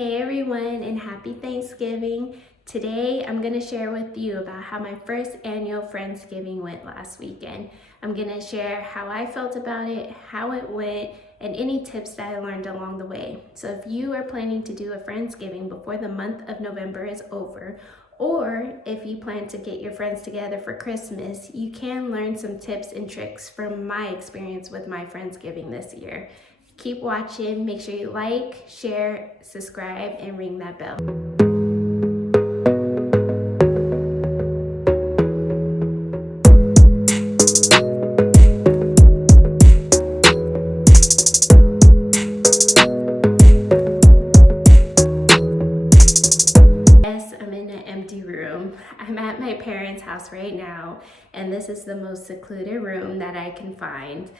Hey everyone, and happy Thanksgiving. Today I'm going to share with you about how my first annual Friendsgiving went last weekend. I'm going to share how I felt about it, how it went, and any tips that I learned along the way. So if you are planning to do a Friendsgiving before the month of November is over, or if you plan to get your friends together for Christmas, you can learn some tips and tricks from my experience with my Friendsgiving this year. Keep watching, make sure you like, share, subscribe, and ring that bell. Yes, I'm in an empty room. I'm at my parents' house right now, and this is the most secluded room that I can find.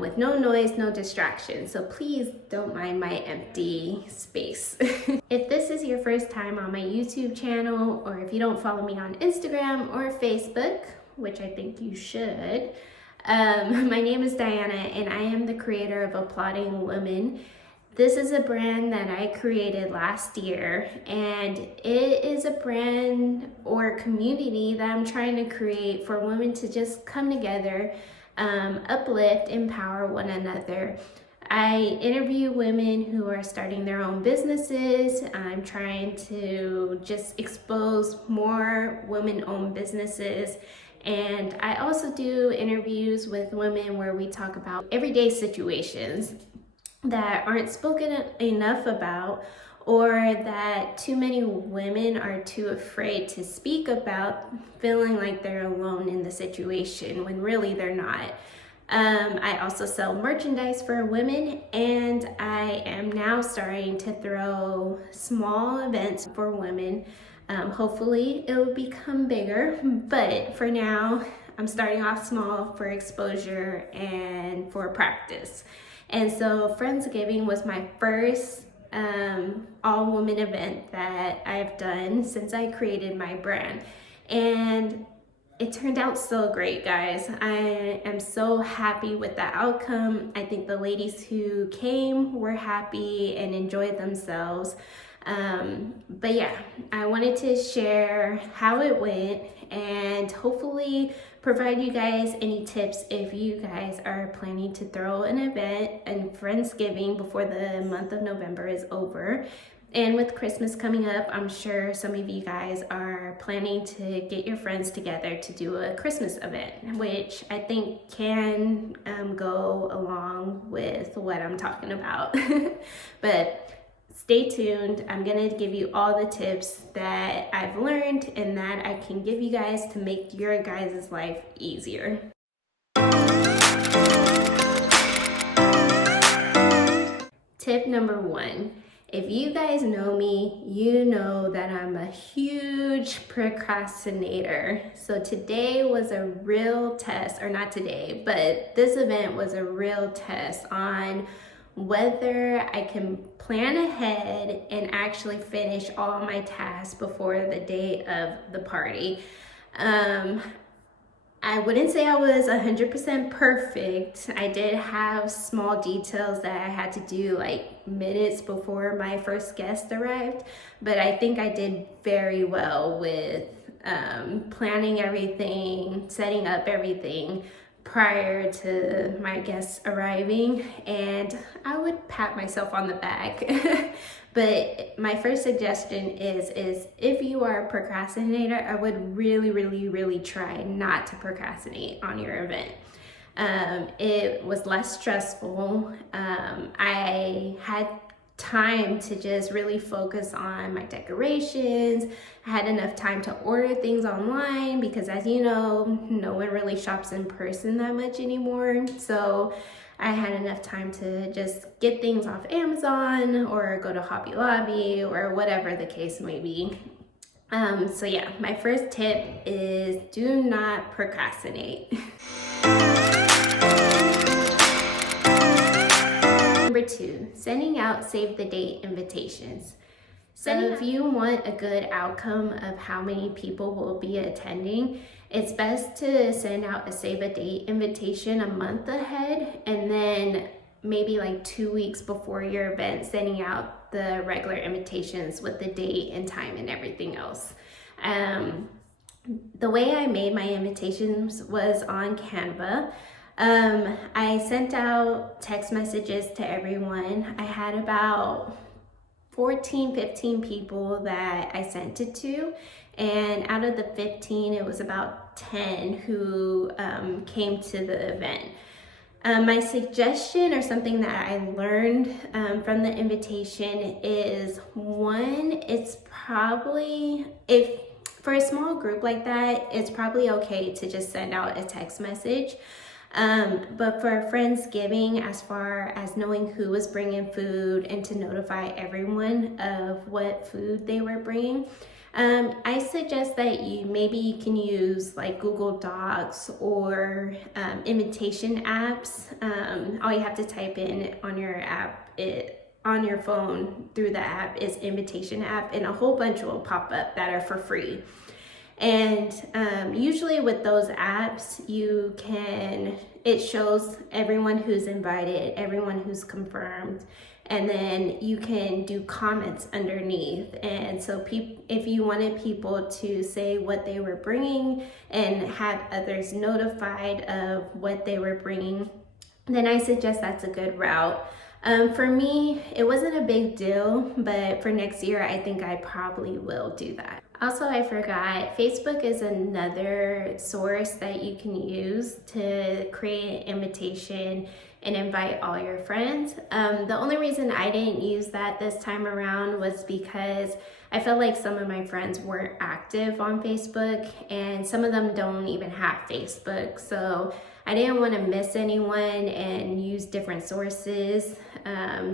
With no noise, no distractions. So please don't mind my empty space. If this is your first time on my YouTube channel, or if you don't follow me on Instagram or Facebook, which I think you should, my name is Diana and I am the creator of Applauding Women. This is a brand that I created last year, and it is a brand or community that I'm trying to create for women to just come together, uplift, empower one another. I interview women who are starting their own businesses. I'm trying to just expose more women-owned businesses. And I also do interviews with women where we talk about everyday situations that aren't spoken enough about, or that too many women are too afraid to speak about, feeling like they're alone in the situation when really they're not. I also sell merchandise for women, and I am now starting to throw small events for women. Hopefully it will become bigger, but for now I'm starting off small for exposure and for practice. And so Friendsgiving was my first all-woman event that I've done since I created my brand. And it turned out so great, guys. I am so happy with the outcome. I think the ladies who came were happy and enjoyed themselves. But yeah, I wanted to share how it went and hopefully provide you guys any tips if you guys are planning to throw an event and Friendsgiving before the month of November is over. And with Christmas coming up, I'm sure some of you guys are planning to get your friends together to do a Christmas event, which I think can go along with what I'm talking about. But stay tuned. I'm gonna give you all the tips that I've learned and that I can give you guys to make your guys' life easier. Tip number one. If you guys know me, you know that I'm a huge procrastinator. So today was a real test, or not today, but this event was a real test on whether I can plan ahead and actually finish all my tasks before the day of the party. I wouldn't say I was 100% perfect. I did have small details that I had to do like minutes before my first guest arrived, but I think I did very well with planning everything, setting up everything prior to my guests arriving, and I would pat myself on the back. But my first suggestion is if you are a procrastinator, I would really try not to procrastinate on your event. It was less stressful. I had time to just really focus on my decorations. I had enough time to order things online because, as you know, no one really shops in person that much anymore. So I had enough time to just get things off Amazon or go to Hobby Lobby or whatever the case may be. So yeah, my first tip is do not procrastinate. Number two, sending out save the date invitations. So if you want a good outcome of how many people will be attending, it's best to send out a save a date invitation a month ahead, and then maybe like 2 weeks before your event, sending out the regular invitations with the date and time and everything else. The way I made my invitations was on Canva. I sent out text messages to everyone. I had about 14, 15 people that I sent it to. And out of the 15, it was about 10 who came to the event. My suggestion, or something that I learned from the invitation, is one, it's probably, for a small group like that, it's probably okay to just send out a text message. But for Friendsgiving, as far as knowing who was bringing food and to notify everyone of what food they were bringing, I suggest that you can use like Google Docs or invitation apps. All you have to type in on your app, on your phone through the app, is invitation app, and a whole bunch will pop up that are for free. And usually with those apps, it shows everyone who's invited, everyone who's confirmed, and then you can do comments underneath. And so if you wanted people to say what they were bringing and have others notified of what they were bringing, then I suggest that's a good route. For me, it wasn't a big deal, but for next year, I think I probably will do that. Also, I forgot, Facebook is another source that you can use to create an invitation and invite all your friends. The only reason I didn't use that this time around was because I felt like some of my friends weren't active on Facebook, and some of them don't even have Facebook. So I didn't want to miss anyone and use different sources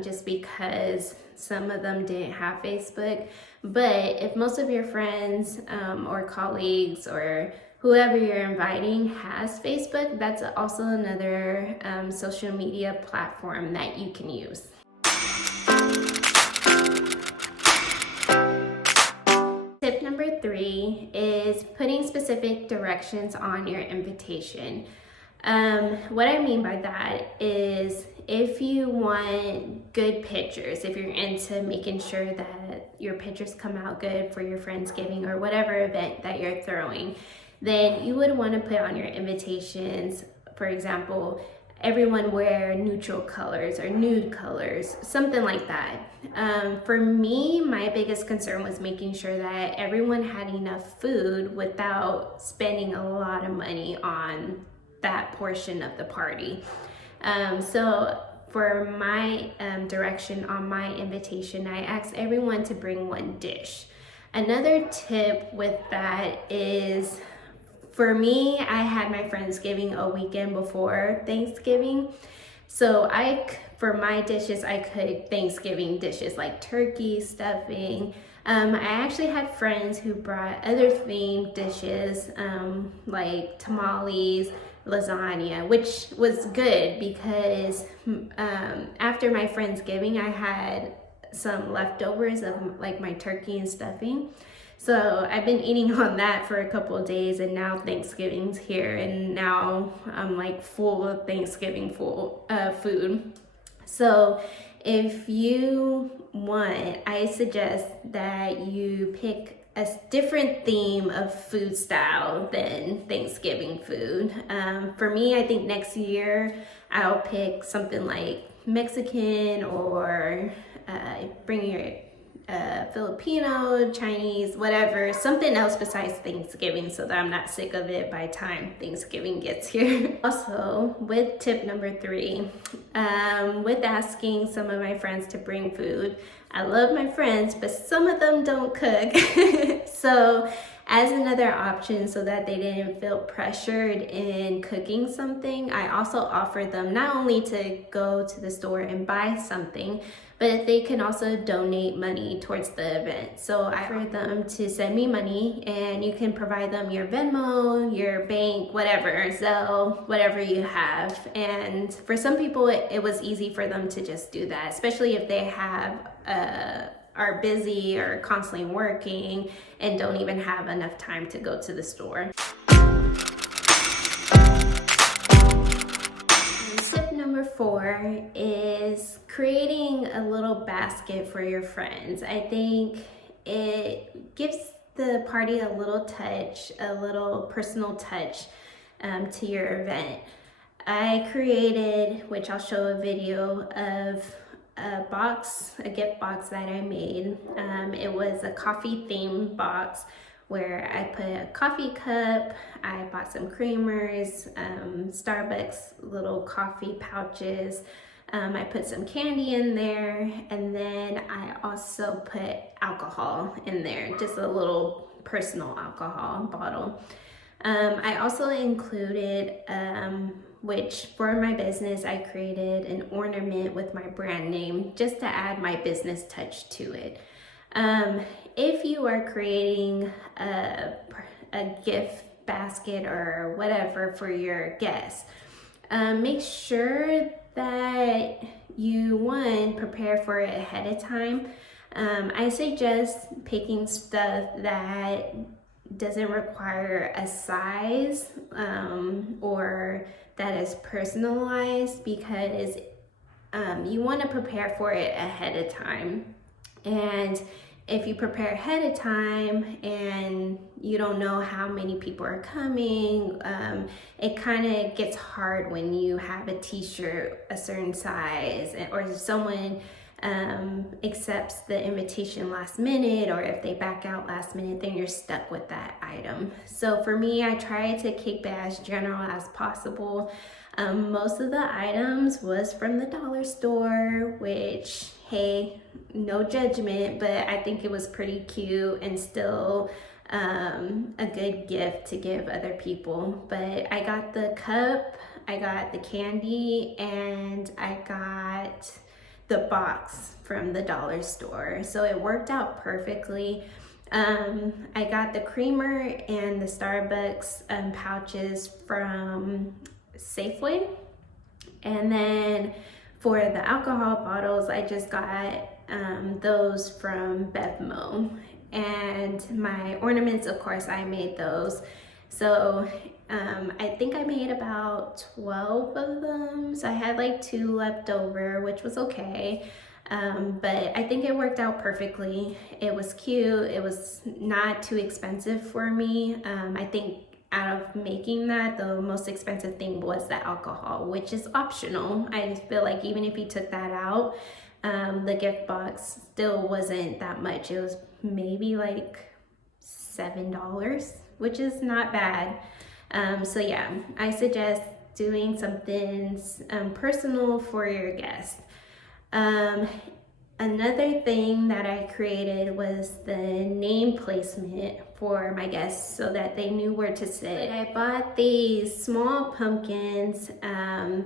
just because some of them didn't have Facebook. But if most of your friends or colleagues or whoever you're inviting has Facebook, that's also another social media platform that you can use. Tip number 3 is putting specific directions on your invitation. What I mean by that is, if you want good pictures, if you're into making sure that your pictures come out good for your Friendsgiving or whatever event that you're throwing, then you would want to put on your invitations, for example, everyone wear neutral colors or nude colors, something like that. For me, my biggest concern was making sure that everyone had enough food without spending a lot of money on that portion of the party. So for my direction on my invitation, I asked everyone to bring one dish. Another tip with that is, for me, I had my Friendsgiving a weekend before Thanksgiving. So for my dishes, I cooked Thanksgiving dishes like turkey, stuffing. I actually had friends who brought other themed dishes like tamales, lasagna, which was good because after my Friendsgiving, I had some leftovers of like my turkey and stuffing. So I've been eating on that for a couple of days, and now Thanksgiving's here, and now I'm like full of Thanksgiving food. So if you want, I suggest that you pick a different theme of food style than Thanksgiving food. For me, I think next year I'll pick something like Mexican, or bring your Filipino, Chinese, whatever, something else besides Thanksgiving, so that I'm not sick of it by the time Thanksgiving gets here. Also, with tip number 3, with asking some of my friends to bring food, I love my friends, but some of them don't cook. So as another option, so that they didn't feel pressured in cooking something, I also offered them not only to go to the store and buy something, but they can also donate money towards the event. So I offered them to send me money, and you can provide them your Venmo, your bank, whatever, Zelle, whatever you have. And for some people, it was easy for them to just do that, especially if they are busy or constantly working and don't even have enough time to go to the store. Tip number 4 is creating a little basket for your friends. I think it gives the party a little touch, a little personal touch to your event. I created, which I'll show a video of, a gift box that I made. It was a coffee themed box where I put a coffee cup, I bought some creamers, Starbucks little coffee pouches, I put some candy in there, and then I also put alcohol in there, just a little personal alcohol bottle. I also included, which for my business, I created an ornament with my brand name just to add my business touch to it. If you are creating a gift basket or whatever for your guests, make sure that you, prepare for it ahead of time. I suggest picking stuff that doesn't require a size or that is personalized, because you want to prepare for it ahead of time. And if you prepare ahead of time and you don't know how many people are coming, it kind of gets hard when you have a t-shirt a certain size, or if someone accepts the invitation last minute, or if they back out last minute, then you're stuck with that item. So for me, I try to keep it as general as possible. Most of the items was from the dollar store, which, hey, no judgment, but I think it was pretty cute and still a good gift to give other people. But I got the cup, I got the candy, and I got the box from the dollar store. So it worked out perfectly. I got the creamer and the Starbucks pouches from Safeway. And then for the alcohol bottles, I just got those from Bevmo. And my ornaments, of course, I made those. So I think I made about 12 of them. So I had like 2 left over, which was okay. But I think it worked out perfectly. It was cute. It was not too expensive for me. I think out of making that, the most expensive thing was the alcohol, which is optional. I just feel like even if you took that out, the gift box still wasn't that much. It was maybe like $7, which is not bad. So yeah, I suggest doing something personal for your guests. Another thing that I created was the name placement for my guests so that they knew where to sit. I bought these small pumpkins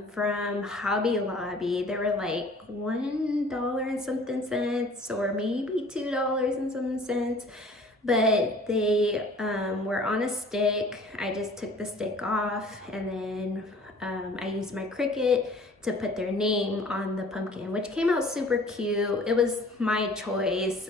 from Hobby Lobby. They were like $1 and something cents, or maybe $2 and something cents. But they were on a stick. I just took the stick off, and then I used my Cricut to put their name on the pumpkin, which came out super cute. It was my choice,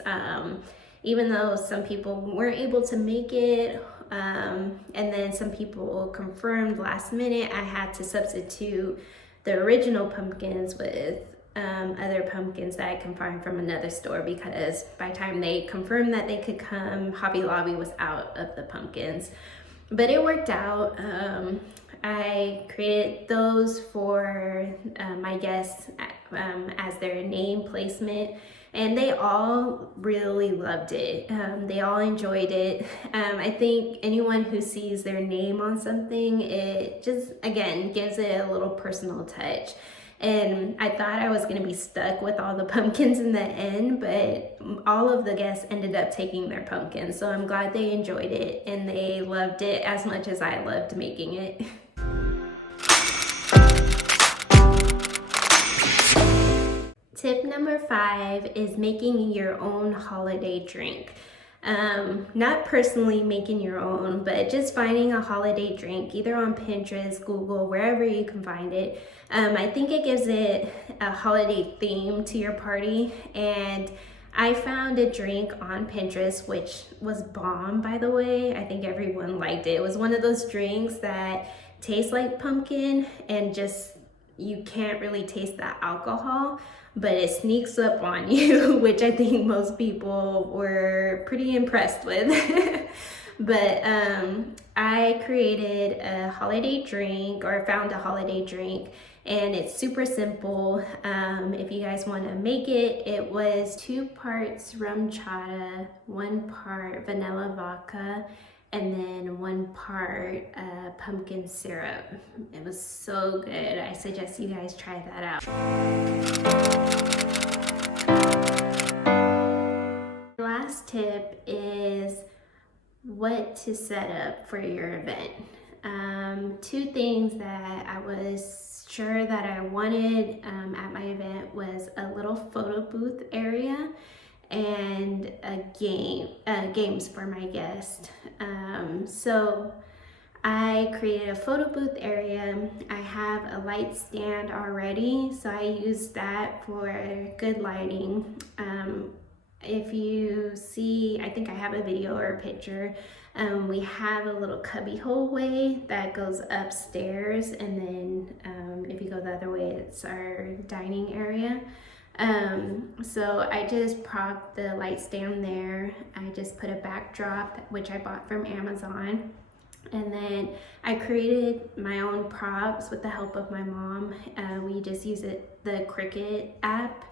even though some people weren't able to make it, and then some people confirmed last minute. I had to substitute the original pumpkins with other pumpkins that I can find from another store, because by the time they confirmed that they could come, Hobby Lobby was out of the pumpkins. But it worked out. I created those for my guests as their name placement, and they all really loved it. They all enjoyed it. I think anyone who sees their name on something, it just, again, gives it a little personal touch. And I thought I was going to be stuck with all the pumpkins in the end, but all of the guests ended up taking their pumpkins. So I'm glad they enjoyed it and they loved it as much as I loved making it. Tip number 5 is making your own holiday drink. Not personally making your own, but just finding a holiday drink, either on Pinterest, Google, wherever you can find it. I think it gives it a holiday theme to your party. And I found a drink on Pinterest, which was bomb, by the way. I think everyone liked it. It was one of those drinks that tastes like pumpkin and just, you can't really taste the alcohol, but it sneaks up on you, which I think most people were pretty impressed with. But I created a holiday drink, or found a holiday drink, and it's super simple. If you guys want to make it, it was 2 parts rum chata, 1 part vanilla vodka, and then 1 part pumpkin syrup. It was so good. I suggest you guys try that out. The last tip is what to set up for your event. 2 things that I was sure that I wanted at my event was a little photo booth area and games for my guests. So I created a photo booth area. I have a light stand already, so I use that for good lighting. If you see, I think I have a video or a picture. We have a little cubby hallway that goes upstairs, and then if you go the other way, it's our dining area. So I just propped the light stand there. I just put a backdrop, which I bought from Amazon. And then I created my own props with the help of my mom. We just use the Cricut app.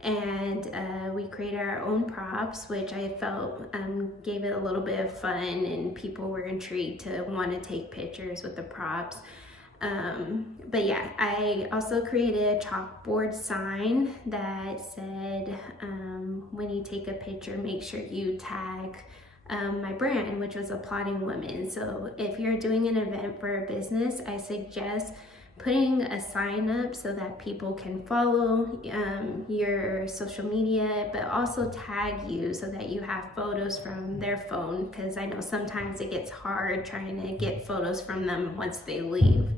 And we created our own props, which I felt gave it a little bit of fun, and people were intrigued to want to take pictures with the props. But yeah, I also created a chalkboard sign that said, when you take a picture, make sure you tag my brand, which was Applauding Women. So if you're doing an event for a business, I suggest putting a sign up so that people can follow your social media, but also tag you so that you have photos from their phone, because I know sometimes it gets hard trying to get photos from them once they leave.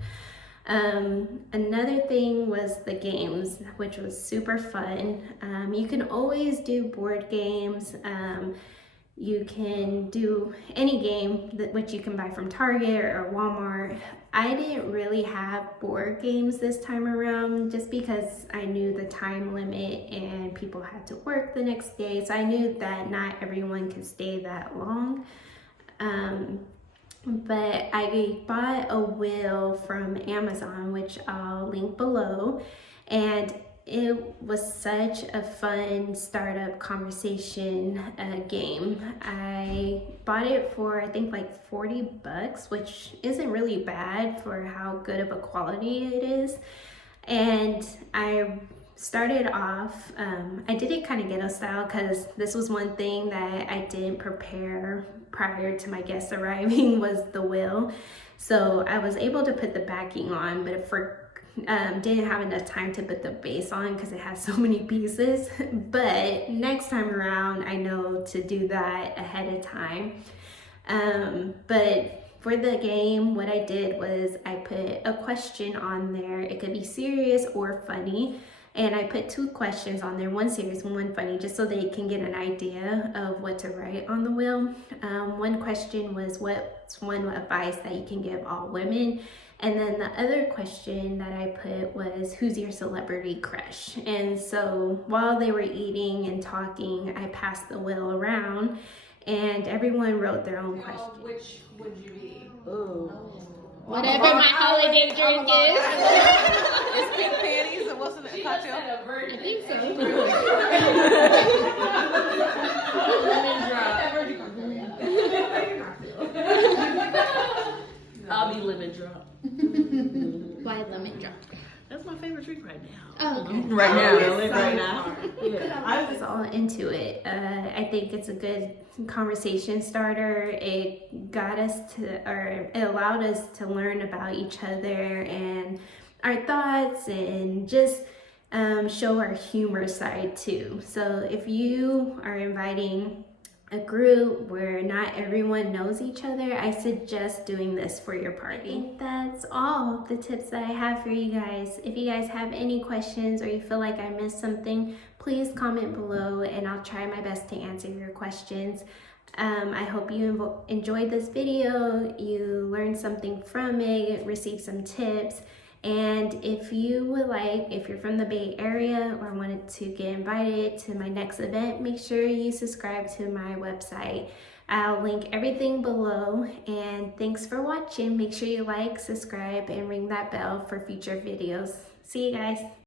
Another thing was the games, which was super fun. You can always do board games. You can do any game which you can buy from Target or Walmart. I didn't really have board games this time around just because I knew the time limit and people had to work the next day. So I knew that not everyone could stay that long. But I bought a wheel from Amazon, which I'll link below. And it was such a fun startup conversation game. I bought it for I think like $40, which isn't really bad for how good of a quality it is. And I started off, I did it kind of ghetto style because this was one thing that I didn't prepare prior to my guests arriving was the wheel. So I was able to put the backing on, but didn't have enough time to put the base on because it has so many pieces. But next time around, I know to do that ahead of time. But for the game, what I did was I put a question on there. It could be serious or funny. And I put 2 questions on there, one serious and one funny, just so they can get an idea of what to write on the wheel. One question was, what's one advice that you can give all women? And then the other question that I put was, who's your celebrity crush? And so while they were eating and talking, I passed the wheel around and everyone wrote their own question. Which would you be? Ooh. Whatever my holiday drink is. It's pink panties and wasn't it a cocktail? I think so. I'll be lemon drop. Why lemon drop? That's my favorite drink right now. Oh, okay. Right now. Yeah. I was all into it. I think it's a good conversation starter. It got us to, or it allowed us to learn about each other and our thoughts, and just show our humor side too. So if you are inviting a group where not everyone knows each other, I suggest doing this for your party. That's all the tips that I have for you guys. If you guys have any questions or you feel like I missed something, please comment below and I'll try my best to answer your questions. I hope you enjoyed this video, you learned something from it, received some tips, And if you would like, if you're from the Bay Area or wanted to get invited to my next event, make sure you subscribe to my website. I'll link everything below, and thanks for watching. Make sure you like, subscribe, and ring that bell for future videos. See you guys.